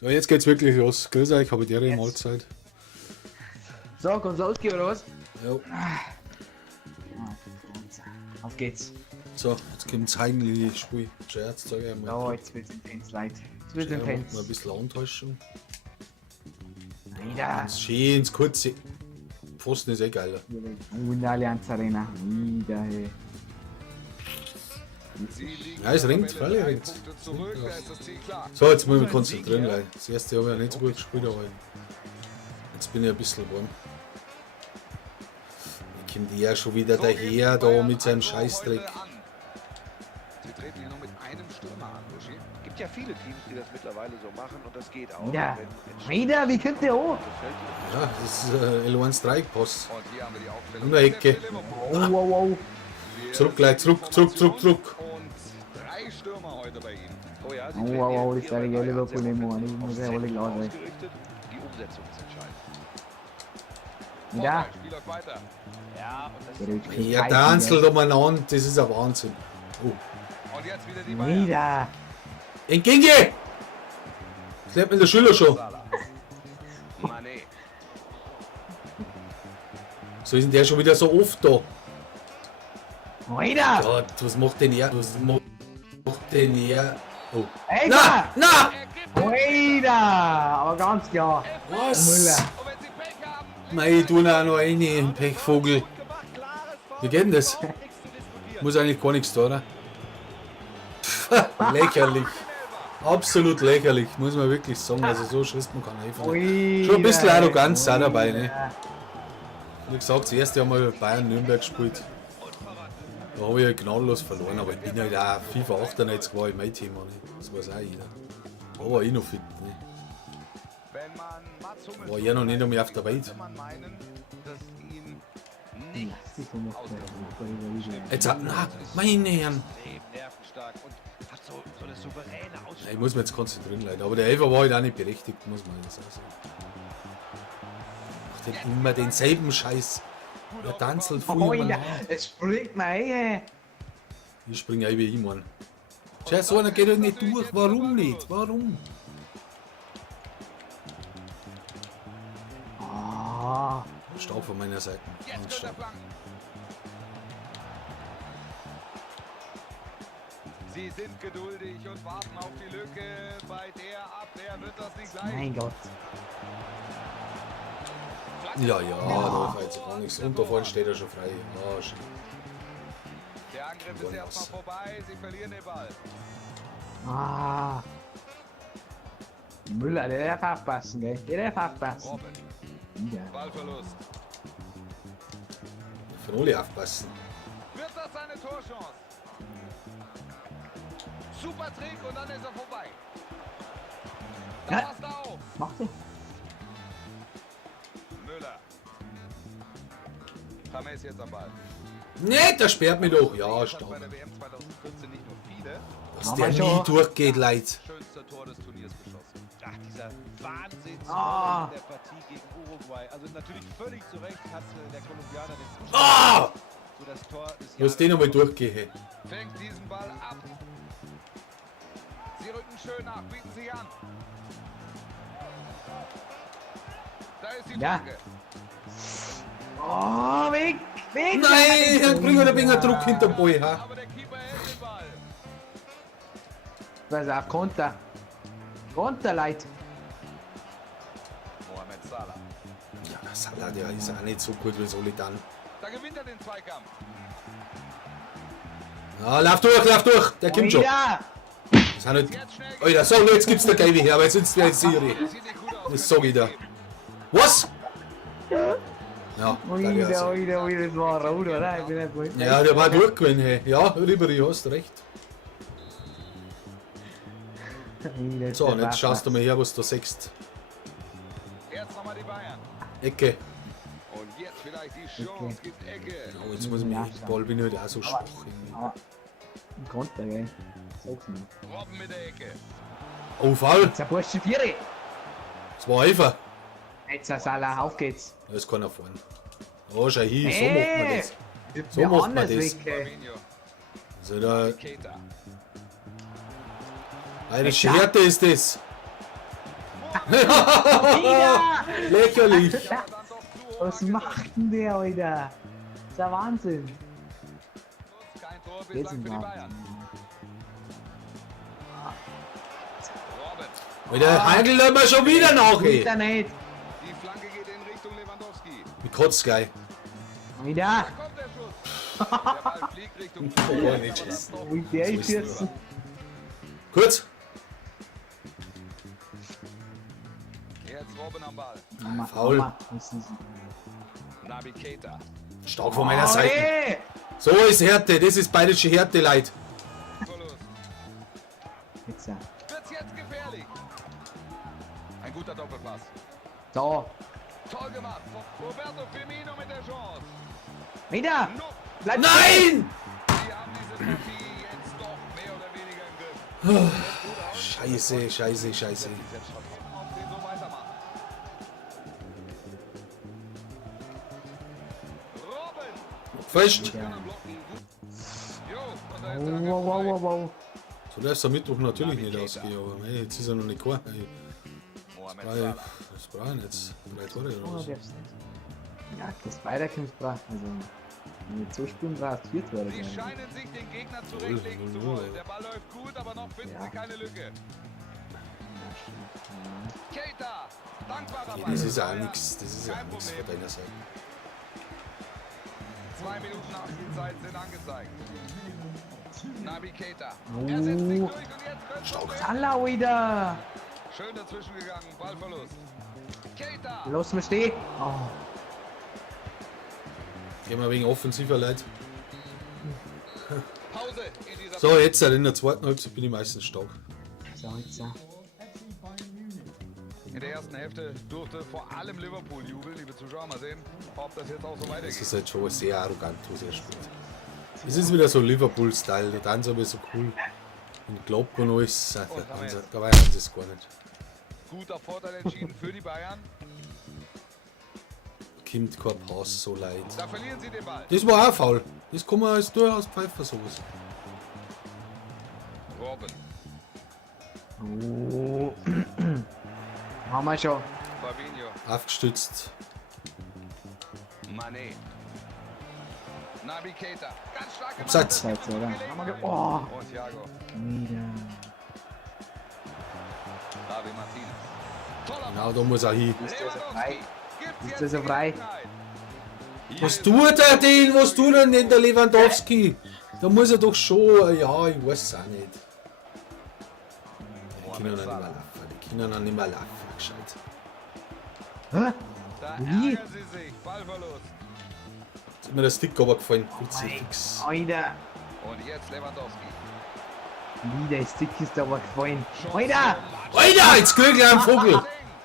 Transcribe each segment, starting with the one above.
So, jetzt geht's wirklich los. Grüß euch, habe ich die Mahlzeit. So, kannst du ausgehen oder was? Ja. Auf geht's. So, jetzt kommt das eigentliche Spiel. Scherz, sag ich einmal. Oh, jetzt wird's intens, Leute. Jetzt wird's Mal ein intens. bisschen Antäuschung. Wieder. Das schön, das kurze. Pfosten ist eh geiler. Und Allianz Arena. Wieder, hey. Ja, es ringt, völlig ringt. So, jetzt muss ich mich konzentrieren, weil das erste habe ich ja nicht so gut gespielt, aber jetzt bin ich ein bisschen warm. Dann kommt der schon wieder daher, da mit seinem Scheißdreck. Sie treten hier nur mit einem Stürmer an, Buschi. Gibt ja viele Teams, die das mittlerweile so machen und das geht auch. Ja. Wenn Wieder, wie könnt ihr hoch? Ja, das ist L1 Pass. Und hier haben wir die Aufstellung. In der Ecke. Oh, wow, wow. Zurück, gleich, zurück. Und 3 Stürmer heute bei ihm. Oh ja, sie Oh, treten wow, wow, hier das wäre ja Liverpool im Mann. Ich muss ja alle Zentrum klar sein. ausgerichtet. Die Umsetzung ist entscheidend. Wieder. Spiel läuft weiter. Ja, und das Ja, tanzelt umeinander, das ist ein Wahnsinn. Oh. Und jetzt wieder die Bayern. Wieder. Entgegen! Das lernt man der Schüler schon. Mané. So ist denn der schon wieder so oft da? Wieder. Gott, was macht denn er? Was macht denn er? Oh. Alter. Na! Wieder. Aber ganz klar. Was? Müller. Und wenn sie Pech haben, Mei, tun auch noch eine im Pechvogel. Wie geht denn das? Muss eigentlich gar nichts da, oder? Pff, lächerlich. Absolut lächerlich, muss man wirklich sagen. Also so schießt man keinen einfach nicht. Schon ein bisschen Arroganz auch dabei, ne? Wie gesagt, das erste Mal bei Bayern Nürnberg gespielt. Da habe ich ja gnadenlos verloren, aber ich bin halt auch FIFA 98 war ich mein Thema, ne? Das weiß auch jeder. Da war ich noch fit, ne? wenn man Mats Hummels War ja noch nicht einmal auf der Welt. kann man meinen, dass ihn nicht Jetzt hat, na, meine Herren. nervenstark und hat so eine souveräne Ja, Ausstrahlung. ich muss mich jetzt konzentrieren, Leute. Aber der Elfer war halt auch nicht berechtigt, muss man jetzt auch sagen. Macht halt immer denselben Scheiß. Der tanzelt früher Wieder. mal. Es springt mir ein. Ich springe ein wie ich, Mann. Scheiße, so einer geht halt nicht durch. Warum nicht? Warum? Ah. Staub von meiner Seite. Jetzt Ganz wird er stark. flanken. Sie sind geduldig und warten auf die Lücke. Bei der Abwehr wird das nicht leicht. Mein Gott. Ja, da war jetzt gar nichts. Und da vorne steht er schon frei. Ah, shit. Der Angriff ist erstmal vorbei. Sie verlieren den Ball. Ah. Müller, der darf aufpassen, gell? Der darf aufpassen. Robben. Wieder. Ballverlust. Von alle aufpassen. Wird das seine Torchance? Super Trick und dann ist er vorbei. Da Ja. passt er auf. Macht er? Müller. Hammer ist jetzt am Ball. Ne, der sperrt mich doch. Ja, Hat bei Staub. der WM 2014 nicht nur viele. Dass Aber der schon. nie durchgeht, Leute. Schönster Tor des Turniers geschossen. Ach, dieser Wahnsinns Ah. der Partie gegen Uruguay. Also natürlich völlig zu Recht hat der Kolumbianer den Zuschauer Ah! so das Tor des Lass den einmal durchgehen. Hey. Fängt diesen Ball ab. Sie rücken schön nach, bieten sich an. Da ist die Ja. Flanke. Oh, weg! Weg! Nein, Herr Bringer, da bin ich Druck hinterm Ball. Ha? Aber der Keeper hält den Ball. Pass auf, Konter. Konter, Leute. Mohamed Salah. Ja, der Salah, der ist auch nicht so gut wie Solidan. Da gewinnt er den Zweikampf. Ja, lauf durch, der kommt schon. Wieder! Das hat nicht... Alter, so, jetzt gibt's der Gelbe her, aber jetzt sind's wieder Serie. Sieht nicht gut aus. Das sag ich da. Was? Ja, Wieder, das war rot, oder? Ich bin nicht gut. ja, der war durchgewinnen, hey. Ja, Ribery, hast recht. Wieder So, und der jetzt schaust du Waffe. mal her, was du sagst. Jetzt nochmal die Bayern. Ecke. Und jetzt vielleicht die Chance. Gibt Ecke. Oh, jetzt muss ich mich... Ball bin ich halt auch so schwach. irgendwie. Aber ein Konter, gell? Sag's mir. Robben mit der Ecke. Oh, Foul. Jetzt ein Burschen Vieri. Das war einfach. Jetzt ein Salah, auf geht's. Da ist keiner vorne. Oh, schau hin, so macht man das. So Wir macht haben man das das. weg, ey. Fabinho. Also da... Keita. Eine Scherte ist das. Wieder! Lächerlich. Ja, was macht denn der, Alter? Das ist ja Wahnsinn. Kein Tor Jetzt bislang im für die Raum. Bayern. Robben. Und der Hagel hat mir schon wieder nach, ey. Wieder nicht. Die Flanke geht in Richtung Lewandowski. Wie kotzt gleich. Wieder. Da kommt der Schuss. Der Ball fliegt Richtung Oh, nicht schießen. Wie der So ist ist jetzt. es. Kurz. Jetzt Robben am Ball. Mama, Faul. Mama, müssen sie. Naby Keita. Stark von meiner Seite. Ey! So ist Härte. Das ist bayerische Härte, Leid. Verlust. Jetzt ja. Wird's jetzt gefährlich. Ein guter Doppelpass. So. Toll gemacht. Roberto Firmino mit der Chance. Wieder. No. Bleib Nein! Sie haben diese Partie jetzt doch mehr oder weniger im Griff. Scheiße, scheiße, scheiße. Ob sie so weitermachen. Robben. Fest. Ja. Jo, und da ist Wow, er wow, wow, wow, wow. So darf es am Mittwoch natürlich nicht ausgehen, aber hey, jetzt ist er noch nicht klar. Hey, Mohamed weil, Salah. was brauchen jetzt? 3 Tore Oh, oder so. darfst nicht. Ja, das weiterkommst braucht. Also, wenn wir so spielen, braucht 4 Tore. Sie glaube ich. scheinen sich den Gegner zurechtlegen zu wollen. Der Ball läuft gut, aber noch finden Ja. sie keine Lücke. Ja, stimmt. Keita, dankbarer Hey, Ball. das ist auch Bayern. nichts, das ist auch Kein nichts von Problem. deiner Seite. 2 Minuten Nachspielzeit sind angezeigt. Naby Keita. Oh. Er setzt sich durch und jetzt könnte Stark. es Salah wieder. schön dazwischen gegangen. Ballverlust. Keita. Los, wir stehen. Oh, Gehen wir wegen offensiver Leid. Pause in dieser So, jetzt in der zweiten Halbzeit bin ich meistens stark. so, jetzt ja. In der ersten Hälfte durfte vor allem Liverpool jubeln. Liebe Zuschauer, mal sehen, ob das jetzt auch so Das weitergeht. ist halt schon sehr arrogant, was er spielt. Es ist wieder so Liverpool-Style, der Tanz aber so cool. Und Klopp und alles, dabei haben sie es gar nicht. Guter Vorteil entschieden für die Bayern. Kommt kein Pass so leid. Da verlieren sie den Ball. Das war auch faul. Das kann man als durchaus pfeifen, sowas. Robben. Oh. Haben wir schon. Fabinho. Aufgestützt. Mané. Naby Keita. Ganz stark gemacht. Abseits. Abseits, oder? Haben wir oh. Und Thiago. Wieder. Javi Martinez. Toller Genau, da muss er hin. Ist der so frei? Gibt's Ist jetzt der so frei? Gelegenheit. Was tut er denn? Was tut er denn, der Lewandowski? Da muss er doch schon, ja, ich weiß es auch nicht. Die können noch nicht mehr laufen. Die können noch nicht mehr laufen, gescheit. Hä? Da Wie? ärgern sie sich. Ballverlust. Jetzt hat mir der Stick aber gefallen. Fix. Alter. Und jetzt Lewandowski. Wieder ist Stick ist aber gefallen. Alter. Alter, jetzt krieg ich einen Vogel.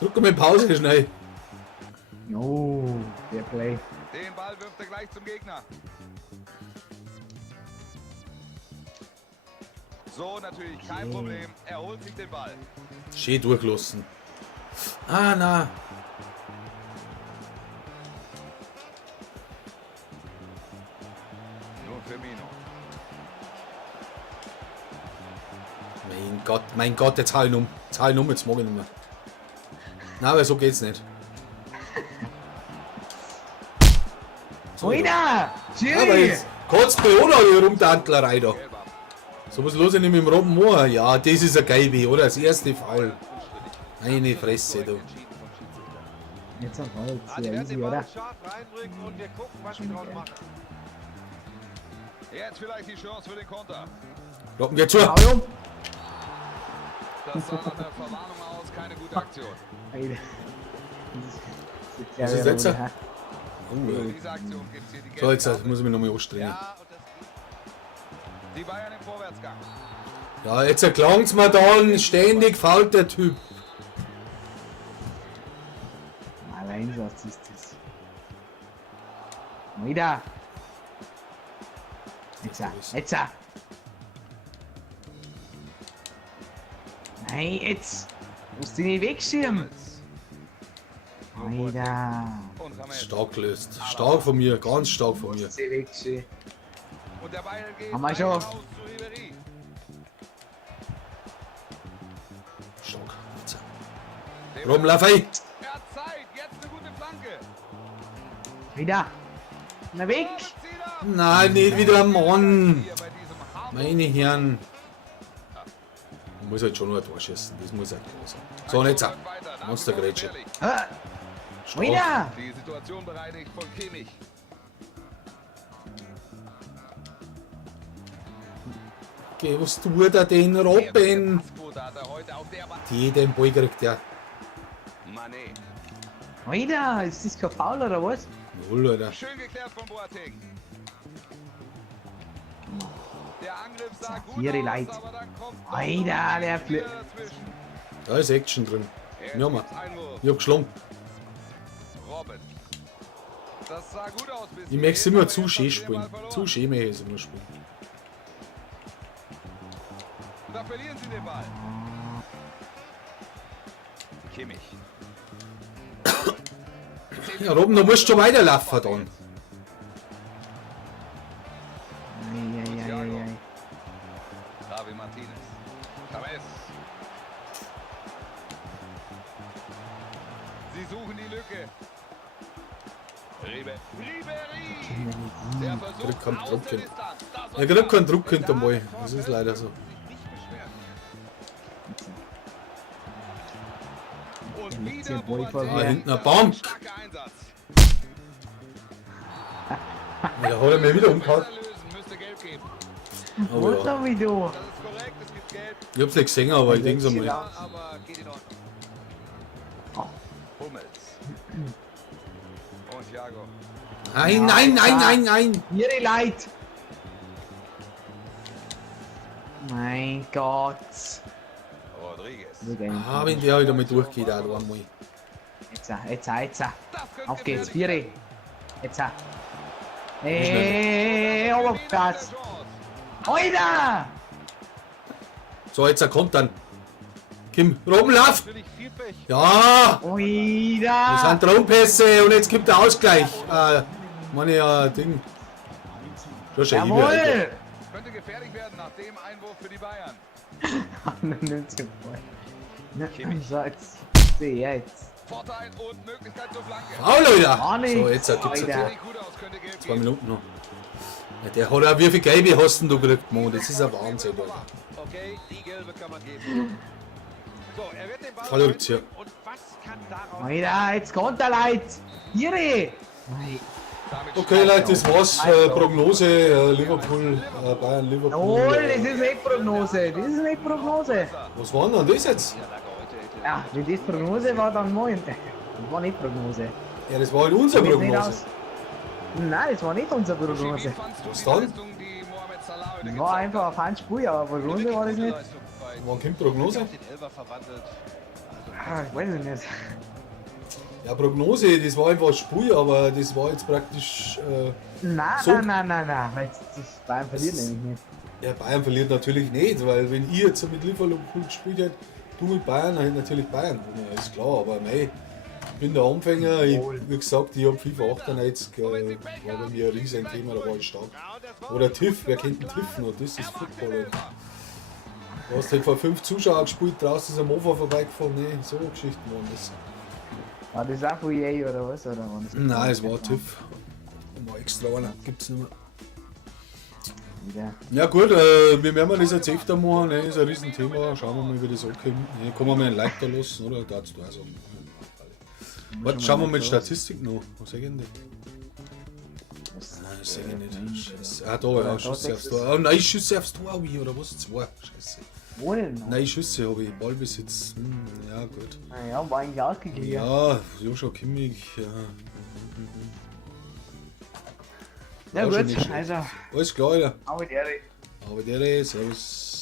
Drück mal Pause schnell. Oh, der Play. Den Ball wirft er gleich zum Gegner. So, natürlich kein Problem. Er holt sich den Ball. Schön durchlassen. Ah, na. Nun Firmino. Mein Gott, jetzt hau ich um. Jetzt hau ich um, jetzt mag ich nicht mehr. Nein, aber so geht's nicht. So, Alter. aber Schiri. jetzt kannst du auch noch die Rumtantlerei da. Gelb ab. So was los ich nicht mit dem Robben Moor. Ja, das ist ein Gelbe, oder? Das erste Foul. Meine Fresse, du. Jetzt am Holz. Ah, die Ja, werden easy, den Ball oder? scharf reinbringen und wir gucken, was wir draus machen. Jetzt vielleicht die Chance für den Konter. Robben, geh zu. Hau um. Das sah nach einer Verwarnung aus. Keine gute Aktion. Alter. Was ist jetzt? Für diese Aktion gibt es hier die So, jetzt Gelbkarte. muss ich mich nochmal anstrengen. Ja, und das Die Bayern im Vorwärtsgang. Ja, jetzt klang's mir dann. Ständig fault der Typ. Alleinsatz ist das. Wieder. Jetzt. Nein, jetzt. Musst du nicht wegschieben. Wieder. Und James. Stark gelöst. Stark von mir, ganz stark von mir. Musst du wegschieben. Und der Ball geht Haben wir weit schon. raus zu Ribéry. Stark. Jetzt. Rumlaufen! Er hat Zeit, jetzt eine gute Flanke. Wieder. Na weg. Nein, nicht wieder, Mann! Hier bei diesem Hammer. Meine Herren! Man muss halt schon noch ein Tor schießen, das muss halt klar sein. So, und jetzt auch. Monstergrätsche. Ah, Stark. wieder. Die Situation bereinigt von Kimmich. Geh, was tut er denn, Robben? Passquote hat er heute auf der Bahn. Den Ball kriegt der. Mané. Wieder. Ist das kein Foul oder was? Null, Alter. Schön geklärt von Boateng. Der Angriff sah gut Ihre aus, Leid. aber dann kommt doch Wieder, noch der ein Spieler Flip. dazwischen. Da ist Action drin. Jetzt Ja, Mann. gibt's Einwurf. Ich hab geschlagen. Robben. Das sah gut aus bis Ich möchte es immer hierhin, zu aber schön jetzt hat spielen. der Ball Zu verloren. schön möchte ich es immer spielen. Da verlieren sie den Ball. Kimmich. Ja, Robben, du musst schon weiterlaufen dann. Eieieiei. Javi Martinez. Chavez. Sie suchen die Lücke. Ribery. Der versucht Kriegt keinen aus Druck der hin. Distanz. Das Er soll kriegt keinen klappen. Druck hinter mal. Das ist leider so. Nicht beschweren. Und Der wieder liegt hier wohl Boateng. vor Ah, mir. hinten ein Baum. Starker Einsatz. Ja, da hat er mir wieder umgehauen. Besser lösen, müsste gelb geben. Aber Was ja. wie du? Das ist korrekt, es gibt gelb. Ich hab's nicht gesehen, aber ich denke einmal. Ja, aber geht in Ordnung. Oh. Hummels. Und Thiago. Nein, nein, nein, nein, nein! Ihre Leid. Mein Gott. Rodriguez. Ah, wenn der wieder mal durchgeht, auch einmal. Jetzt. Auf könnte geht's, gefährlich Vieri. Jetzt. Hey, Oberplatz. Alter! So, jetzt kommt dann. Kim, Robben läuft! Natürlich viel Pech. Ja! Das Alter! sind Traumpässe und jetzt gibt der Ausgleich. Meine Ding. Das ist ja ewig, Alter. Jawohl! Könnte gefährlich werden nach dem Einwurf für die Bayern. Nimmt sie voll. So, jetzt. Sieh jetzt. Vorteil und Möglichkeit zur Flanke. Faul, Alter! Gar nichts, So, jetzt gibt's Alter. jetzt Sieht gut aus, könnte gelb 2 geben. Minuten noch. Ja, der hat auch wie viel Gelbe hast denn du gekriegt, Mann? Das ist ein Wahnsinn, Alter. Okay, die gelbe kann man geben. So, er wird den Ball Voll Rückzieher. halten. Und was kann daraus... Alter, jetzt kommt der Leid! Vieri! Damit Okay, Leute, das war's. Prognose: Liverpool, Bayern, Liverpool. Jawohl, das ist nicht Prognose! Das ist nicht Prognose! Was war denn das jetzt? Ja, wenn das Prognose war, dann moin. Das war nicht Prognose. Ja, das war halt unsere Sieht nicht Prognose. aus. Nein, das war nicht unsere Wie Prognose. fandst du Was die dann? Leistung, die Mohamed Salah heute Das gezeigt war hat? einfach auf ein Spiel, aber Prognose war das nicht. Wann kommt Prognose? Den Elfer verwandelt. Ah, ich weiß es nicht. Ja, Prognose, das war einfach ein Spiel, aber das war jetzt praktisch. Nein, So. nein. Weil das Bayern verliert nämlich nicht. Ja, Bayern verliert natürlich nicht, weil wenn ich jetzt mit Liverpool gespielt hätte, du mit Bayern, dann hätte natürlich Bayern gewonnen, ja, ist klar. Aber mei, ich bin der Anfänger, wie gesagt, ich habe FIFA 98, war bei mir ein riesen Thema, da war ich stark. Oder TIFF, wer kennt den TIFF noch? Das ist Football. Du hast halt vor 5 Zuschauern gespielt, draußen ist am Mofa vorbeigefahren, ne, so Geschichten waren das. War das auch von EA oder was? Oder war das Nein, es war TIFF. War extra einer, gibt's nicht mehr. Ja. Ja gut, wir werden das jetzt öfter machen, ne? Ist ein Riesenthema. Schauen wir mal, wie das ankommt. Ne, kann man mal ein Like da lassen, oder? Darfst du auch sagen. Warte, schauen wir mit Statistik noch. Was sag ich denn? Nein, das sag ich nicht. Scheiße. Ah, da, ja, Schüsse aufs Tor. Oh, nein, Schüsse aufs Tor habe ich, oder was? 2. Scheiße. Wo denn noch? Nein, Schüsse habe ich. Ballbesitz. Ja, gut. Ja, war eigentlich ausgeglichen. Ja, Joshua Kimmich. Ja. Na War schon gut, nicht schlecht. also, Alles klar, Alter. aber der. Aber der Servus.